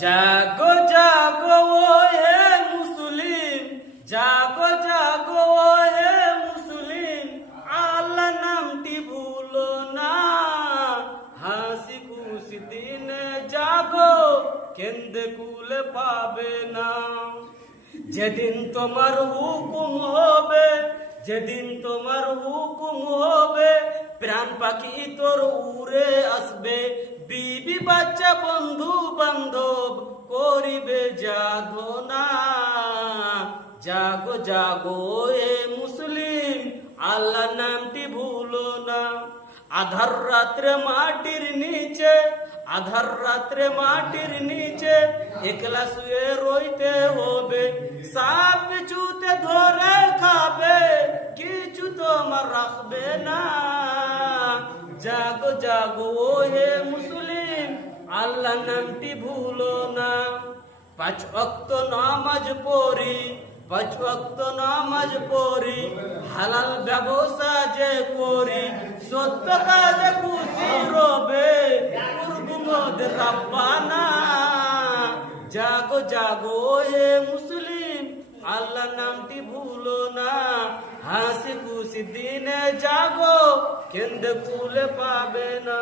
জাগো জাগো ও হে মুসলিম, জাগো জাগো ও হে মুসলিম, আল্লাহ নামটি ভুলো না। হাসি খুশি দিনে জাগো, কেন্দে কুলে পাবে না। যেদিন তোমার হুকুম হবে, যেদিন তোমার হুকুম হবে, প্রাণ পাখি তোর উড়ে আসবে, বিবি বাচ্চা বন্ধু বান্ধব করিবে জাগো না। জাগো জাগো এ মুসলিম, আল্লাহ নামটি ভুলো না। আধার রাত্রে মাটির নিচে, আধার রাত্রে মাটির নিচে একলা শুয়ে রইতে হবে। সাপ কিছুতে ধরে খাবে, কিছু তোমার রাখবে না। জাগো জাগো ও হে মুসলিম, আল্লাহ নামটি ভুলো না। 5 ওয়াক্ত নামাজ পড়ি, 5 ওয়াক্ত নামাজ পড়ি, হালাল ব্যবসা যে করি, সত্য কাজে খুশি রবে মোদের রাব্বানা। জাগো জাগো হে মুসলিম, আল্লাহ নামটি ভুলো না। হাসি খুশি দিনে জাগো, কেন্দে কুলে পাবে না।